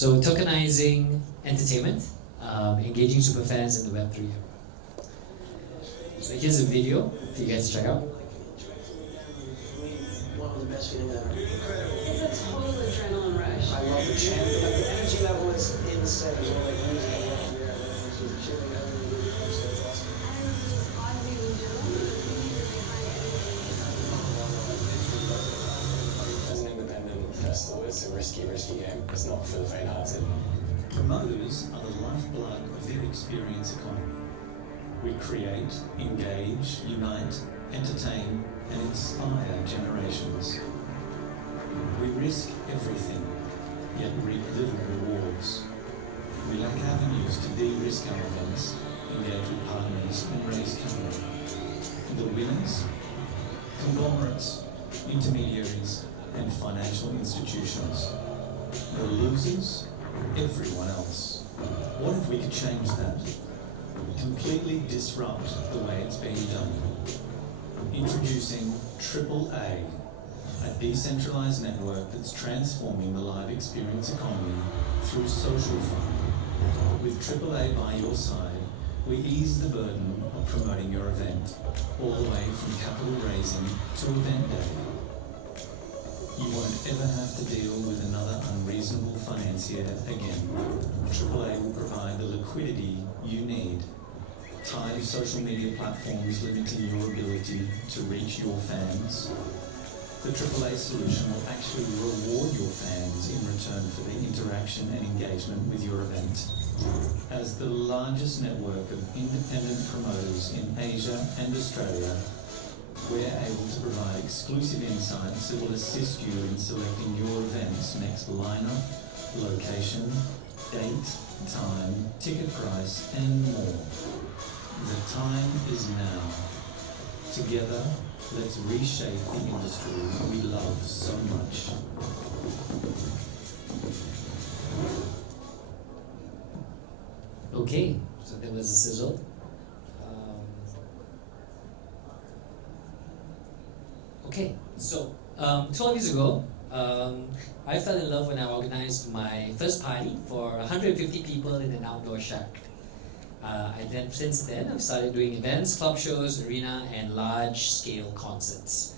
So tokenizing entertainment, engaging superfans in the Web3 era. So here's a video for you guys to check out. One of the best feelings ever. It's a total adrenaline rush. I love the chant. The energy level is insane. It's all like music. She's chilling everything. So it's awesome. I don't know, just oddly As an independent festival, it's a risky game. It's not for the faint-hearted. Promoters are the lifeblood of the experience economy. We create, engage, unite, entertain, and inspire generations. We risk everything, yet reap little rewards. We lack avenues to de-risk our events, engage with partners, and raise capital. The winners? Conglomerates, intermediaries, and financial institutions. The losers? Everyone else. What if we could change that? Completely disrupt the way it's being done. Introducing AAA, a decentralized network that's transforming the live experience economy through social fun. With AAA by your side, we ease the burden of promoting your event, all the way from capital raising to event day. You won't ever have to deal with another unreasonable financier again. AAA will provide the liquidity you need. Tired of social media platforms limiting your ability to reach your fans? The AAA solution will actually reward your fans in return for the interaction and engagement with your event. As the largest network of independent promoters in Asia and Australia, we're able to provide exclusive insights that will assist you in selecting your event's next lineup, location, date, time, ticket price, and more. The time is now. Together, let's reshape the industry we love so much. Okay, so there was a sizzle. Okay, so 12 years ago, I fell in love when I organized my first party for 150 people in an outdoor shack. Since then, I've started doing events, club shows, arena, and large-scale concerts.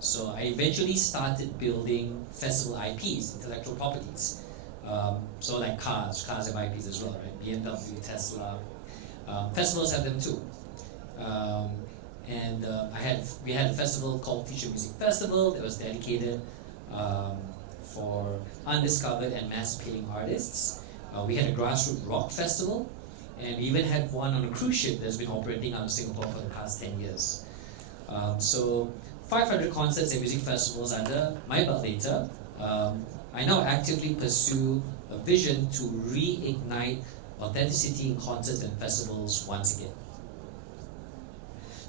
So I eventually started building festival IPs, intellectual properties. So like cars have IPs as well, right? BMW, Tesla. Festivals have them too. We had a festival called Future Music Festival that was dedicated for undiscovered and mass-appealing artists. We had a grassroots rock festival, and we even had one on a cruise ship that's been operating out of Singapore for the past 10 years. So 500 concerts and music festivals under my belt later. I now actively pursue a vision to reignite authenticity in concerts and festivals once again.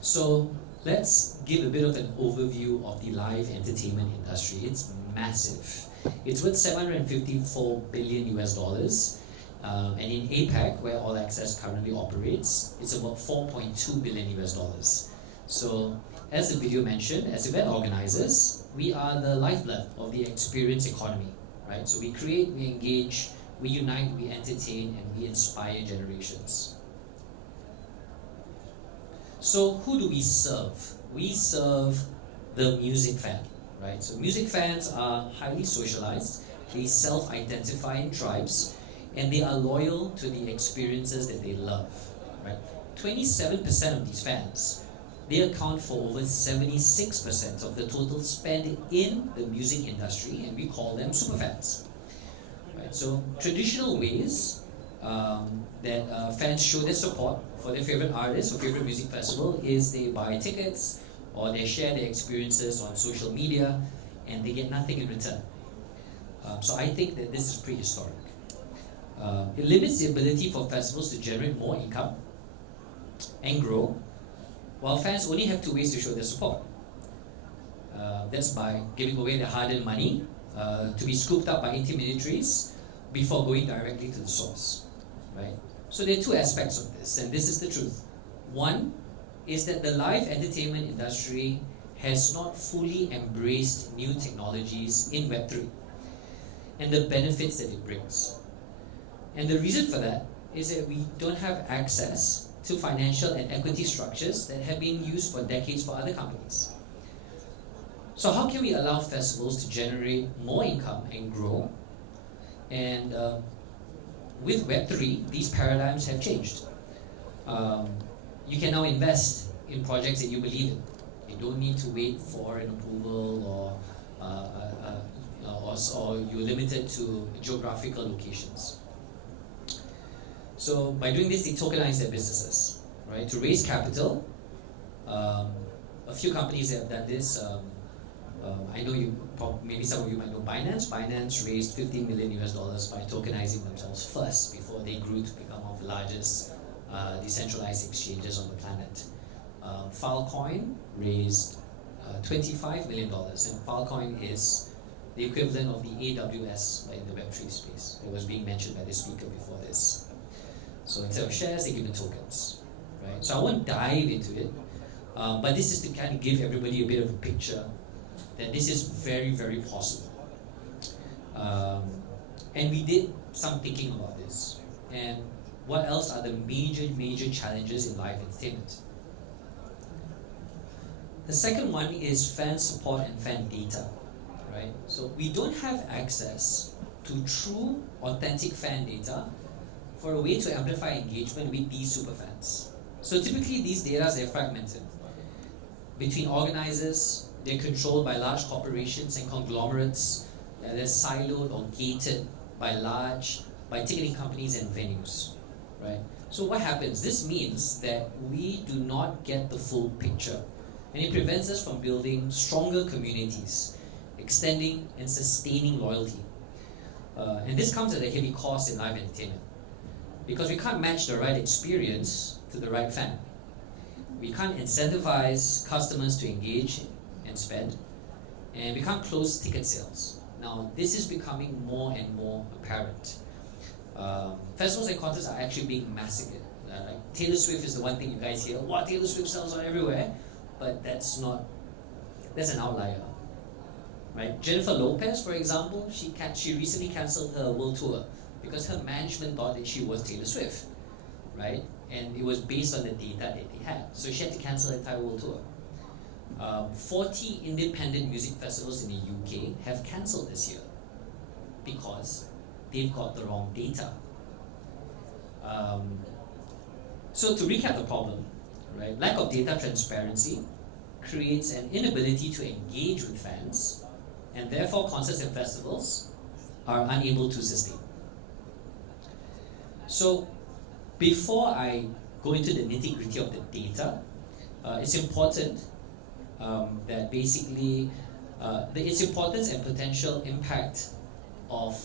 So let's give a bit of an overview of the live entertainment industry. It's massive. It's worth $754 billion US dollars. And in APAC, where All Access currently operates, it's about $4.2 billion US dollars. So, as the video mentioned, as event organizers, we are the lifeblood of the experience economy, right? So we create, we engage, we unite, we entertain, and we inspire generations. So who do we serve? We serve the music fan, right? So music fans are highly socialized, they self-identify in tribes, and they are loyal to the experiences that they love, right? 27% of these fans, they account for over 76% of the total spend in the music industry, and we call them superfans, right? So traditional ways that fans show their support for their favorite artist or favorite music festival is they buy tickets or they share their experiences on social media and they get nothing in return. So I think that this is prehistoric. It limits the ability for festivals to generate more income and grow, while fans only have two ways to show their support. That's by giving away their hard-earned money to be scooped up by intermediaries before going directly to the source, right? So there are two aspects of this, and this is the truth. One is that the live entertainment industry has not fully embraced new technologies in Web3 and the benefits that it brings. And the reason for that is that we don't have access to financial and equity structures that have been used for decades for other companies. So how can we allow festivals to generate more income and grow? And with Web3, these paradigms have changed. You can now invest in projects that you believe in. You don't need to wait for an approval or you're limited to geographical locations. So by doing this, they tokenize their businesses, right? To raise capital, a few companies have done this. I know maybe some of you might know Binance. Binance raised $15 million by tokenizing themselves first before they grew to become one of the largest decentralized exchanges on the planet. Filecoin raised $25 million, and Filecoin is the equivalent of the AWS in the Web3 space. It was being mentioned by the speaker before this. So instead of shares, they give the tokens, right? So I won't dive into it, but this is to kind of give everybody a bit of a picture that this is very, very possible. And we did some thinking about this. And what else are the major challenges in live entertainment? The second one is fan support and fan data, right? So we don't have access to true, authentic fan data for a way to amplify engagement with these superfans. So typically these data are fragmented between organizers. They're controlled by large corporations and conglomerates. They're siloed or gated by ticketing companies and venues, right? So what happens? This means that we do not get the full picture, and it prevents us from building stronger communities, extending and sustaining loyalty. And this comes at a heavy cost in live entertainment, because we can't match the right experience to the right fan. We can't incentivize customers to engage and spend, and we can't close ticket sales. Now, this is becoming more and more apparent. Festivals and concerts are actually being massacred. Taylor Swift is the one thing you guys hear. Wow, Taylor Swift sales are everywhere, but that's an outlier, right? Jennifer Lopez, for example, she recently cancelled her world tour because her management thought that she was Taylor Swift, right? And it was based on the data that they had. So she had to cancel her entire world tour. 40 independent music festivals in the UK have cancelled this year because they've got the wrong data. So to recap the problem, right? Lack of data transparency creates an inability to engage with fans, and therefore concerts and festivals are unable to sustain. So before I go into the nitty-gritty of the data, it's important that basically its importance and potential impact of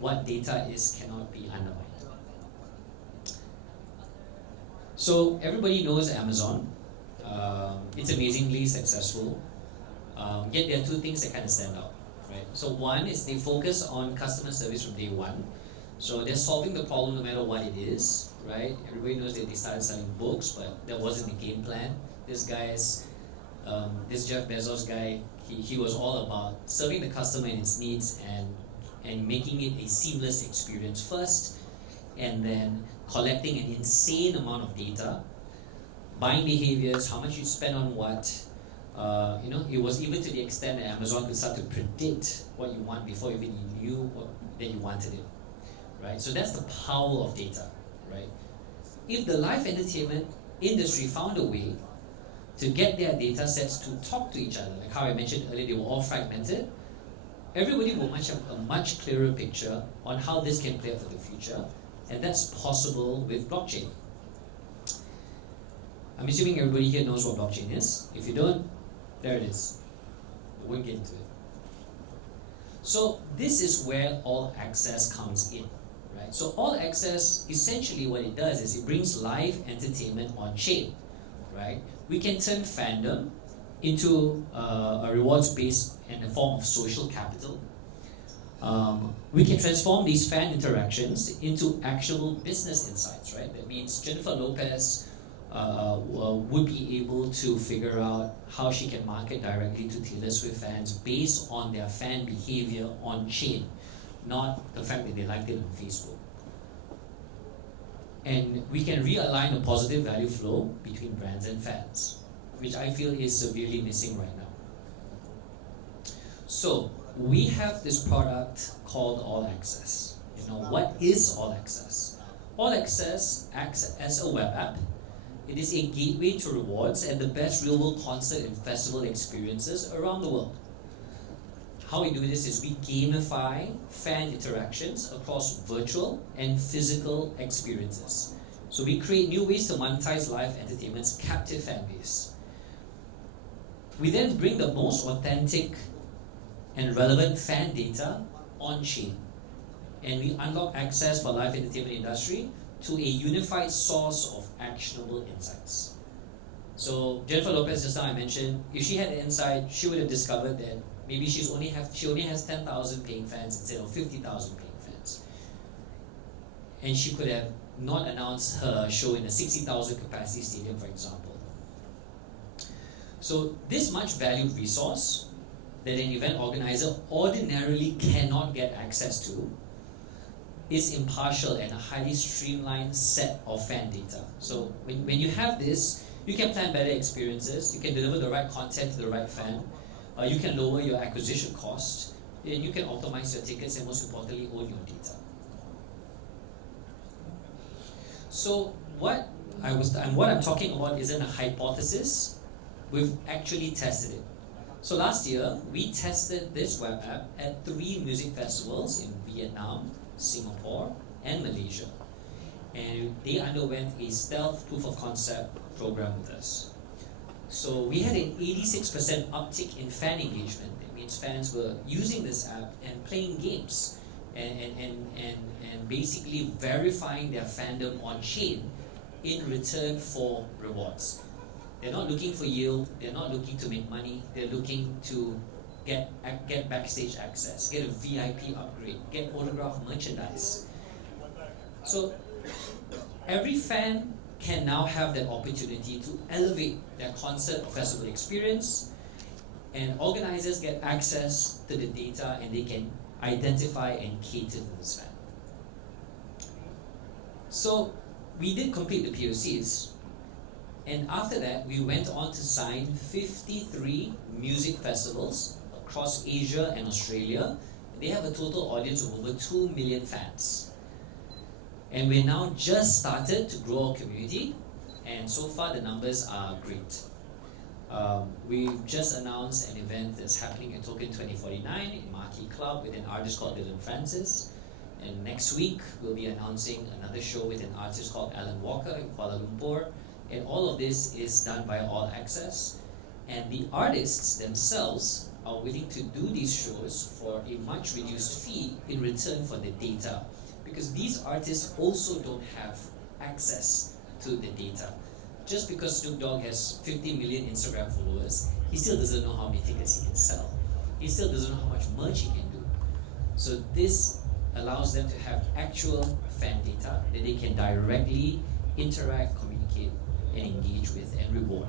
what data is cannot be undermined. So everybody knows Amazon. It's amazingly successful. Yet there are two things that kind of stand out, right? So one is they focus on customer service from day one. So they're solving the problem no matter what it is, right? Everybody knows that they started selling books, but that wasn't the game plan. This Jeff Bezos guy, he was all about serving the customer and its needs and making it a seamless experience first, and then collecting an insane amount of data, buying behaviors, how much you spend on what. It was even to the extent that Amazon could start to predict what you want before even you knew that you wanted it, right? So that's the power of data, right? If the live entertainment industry found a way to get their data sets to talk to each other, like how I mentioned earlier, they were all fragmented, everybody will have a much clearer picture on how this can play out for the future, and that's possible with blockchain. I'm assuming everybody here knows what blockchain is. If you don't, there it is. I won't get into it. So this is where all access comes in, right? So all access, essentially what it does is it brings live entertainment on chain, right? We can turn fandom into a rewards base and a form of social capital. We can transform these fan interactions into actual business insights, right? That means Jennifer Lopez would be able to figure out how she can market directly to Taylor Swift fans based on their fan behavior on chain, not the fact that they liked it on Facebook, And we can realign a positive value flow between brands and fans, which I feel is severely missing right now. So we have this product called All Access. What is All Access? All Access acts as a web app. It is a gateway to rewards and the best real-world concert and festival experiences around the world. How we do this is we gamify fan interactions across virtual and physical experiences. So we create new ways to monetize live entertainment's captive fan base. We then bring the most authentic and relevant fan data on-chain. And we unlock access for live entertainment industry to a unified source of actionable insights. So Jennifer Lopez, just now I mentioned, if she had the insight, she would have discovered that maybe she only has 10,000 paying fans instead of 50,000 paying fans. And she could have not announced her show in a 60,000 capacity stadium, for example. So this much valued resource that an event organizer ordinarily cannot get access to is impartial and a highly streamlined set of fan data. So when you have this, you can plan better experiences, you can deliver the right content to the right fan, you can lower your acquisition cost, and you can optimize your tickets, and most importantly, own your data. So what I'm talking about isn't a hypothesis. We've actually tested it. So last year, we tested this web app at 3 music festivals in Vietnam, Singapore, and Malaysia. And they underwent a stealth proof of concept program with us. So we had an 86% uptick in fan engagement. It means fans were using this app and playing games and basically verifying their fandom on chain in return for rewards. They're not looking for yield, they're not looking to make money, they're looking to get backstage access, get a VIP upgrade, get autographed merchandise. So every fan can now have that opportunity to elevate their concert or festival experience, and organizers get access to the data and they can identify and cater to this fan. So we did complete the POCs, and after that we went on to sign 53 music festivals across Asia and Australia. They have a total audience of over 2 million fans. And we're now just started to grow our community, and so far the numbers are great. We've just announced an event that's happening in Token 2049 in Marquee Club with an artist called Dylan Francis. And next week we'll be announcing another show with an artist called Alan Walker in Kuala Lumpur. And all of this is done by All Access. And the artists themselves are willing to do these shows for a much reduced fee in return for the data. Because these artists also don't have access to the data. Just because Snoop Dogg has 50 million Instagram followers, he still doesn't know how many tickets he can sell. He still doesn't know how much merch he can do. So this allows them to have actual fan data that they can directly interact, communicate, and engage with and reward.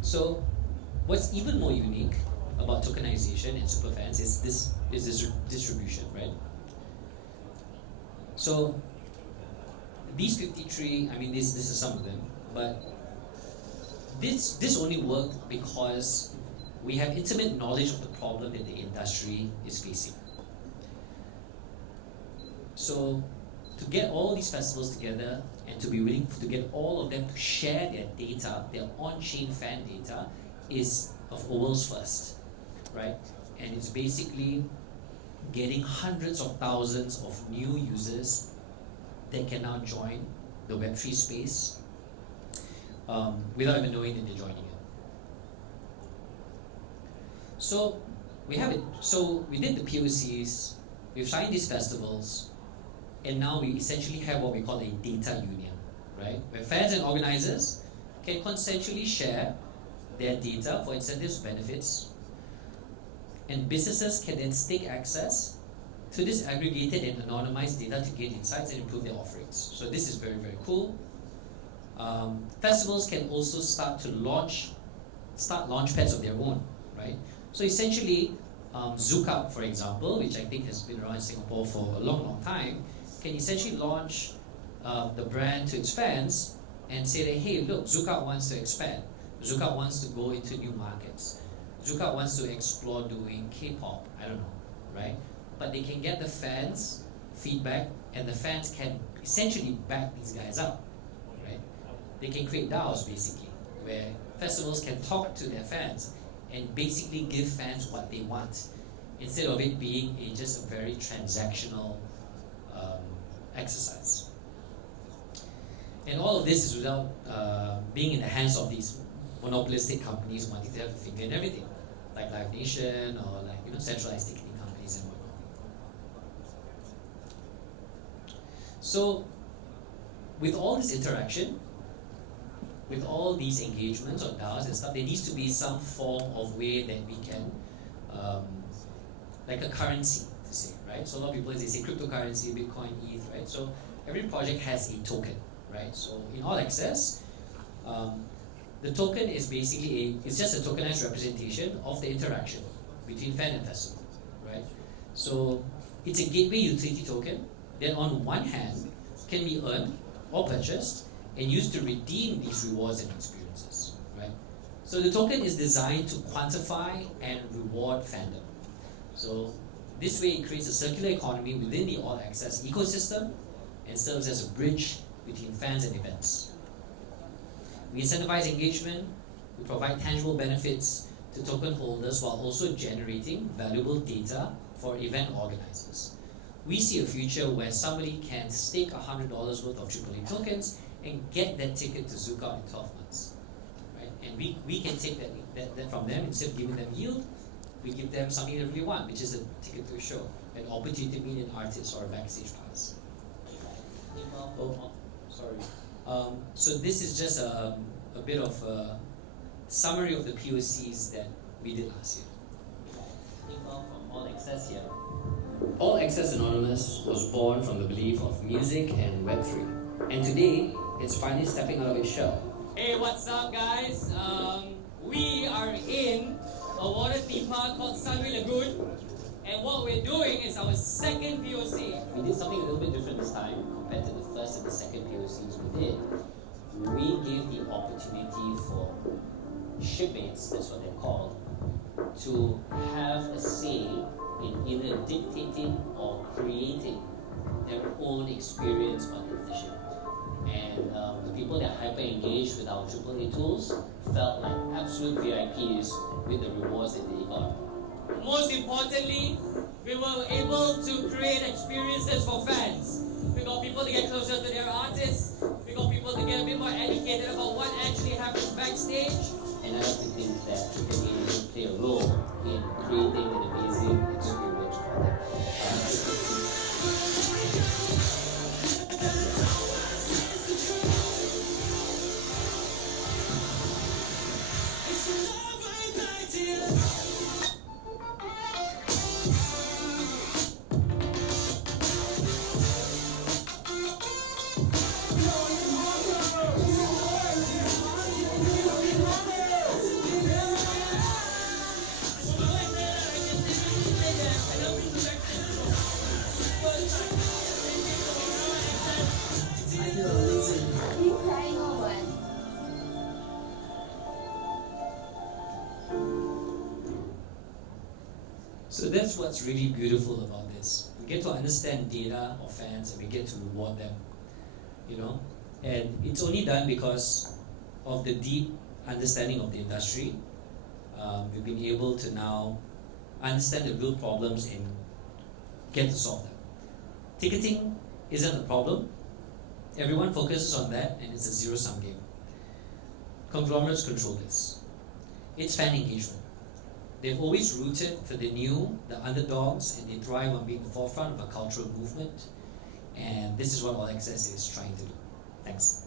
So what's even more unique about tokenization and Superfans is this distribution, right? So these 53, I mean this is some of them, but this only worked because we have intimate knowledge of the problem that the industry is facing. So to get all these festivals together and to be willing to get all of them to share their data, their on-chain fan data, is of a world's first, right? And it's basically getting hundreds of thousands of new users that can now join the Web3 space without even knowing that they're joining it. So we have it. So we did the POCs, we've signed these festivals, and now we essentially have what we call a data union, right? Where fans and organizers can consensually share their data for incentives, benefits, and businesses can then stake access to this aggregated and anonymized data to gain insights and improve their offerings. So this is very, very cool. Festivals can also start launch pads of their own, right? So essentially, Zook Up, for example, which I think has been around in Singapore for a long, long time, can essentially launch the brand to its fans and say that, hey, look, Zuka wants to expand. Zuka wants to go into new markets. Zuka wants to explore doing K-pop. I don't know, right? But they can get the fans' feedback, and the fans can essentially back these guys up, right? They can create DAOs basically, where festivals can talk to their fans and basically give fans what they want, instead of it being just a very transactional exercise. And all of this is without being in the hands of these monopolistic companies wanting to have a finger in everything, like Live Nation or like centralized ticketing companies and whatnot. So, with all this interaction, with all these engagements or DAOs and stuff, there needs to be some form of way that we can, like a currency to say, right? So a lot of people, they say cryptocurrency, Bitcoin, ETH, right? So every project has a token, right? So in All Access, the token is basically it's just a tokenized representation of the interaction between fan and festival, right? So it's a gateway utility token that on one hand can be earned or purchased and used to redeem these rewards and experiences, right? So the token is designed to quantify and reward fandom. So this way it creates a circular economy within the All Access ecosystem and serves as a bridge between fans and events. We incentivize engagement, we provide tangible benefits to token holders while also generating valuable data for event organizers. We see a future where somebody can stake $100 worth of AAA tokens and get that ticket to Zuka in 12 months. Right? And we can take that from them. Instead of giving them yield, we give them something they really want, which is a ticket to a show, an opportunity to meet an artist or a backstage pass. Oh, sorry. So this is just a bit of a summary of the POCs that we did last year. Email from All Access here. All Access Anonymous was born from the belief of music and Web3. And today, it's finally stepping out of its shell. Hey, what's up guys? We are in a water theme park called Sunway Lagoon. And what we're doing is our second POC. We did something a little bit different this time compared to the first and the second POCs we did. We gave the opportunity for shipmates, that's what they're called, to have a say in either dictating or creating their own experience on the ship. And the people that hyper engaged with our AAA tools felt like absolute VIPs with the rewards that they got. Most importantly, we were able to create experiences for fans. We got people to get closer to their artists. We got people to get a bit more educated about what actually happens backstage. And I like to think that AAA will play a role in creating an amazing experience for them. So that's what's really beautiful about this. We get to understand data of fans and we get to reward them, And it's only done because of the deep understanding of the industry. We've been able to now understand the real problems and get to solve them. Ticketing isn't a problem. Everyone focuses on that and it's a zero-sum game. Conglomerates control this. It's fan engagement. They've always rooted for the new, the underdogs, and they thrive on being the forefront of a cultural movement. And this is what All Access is trying to do. Thanks.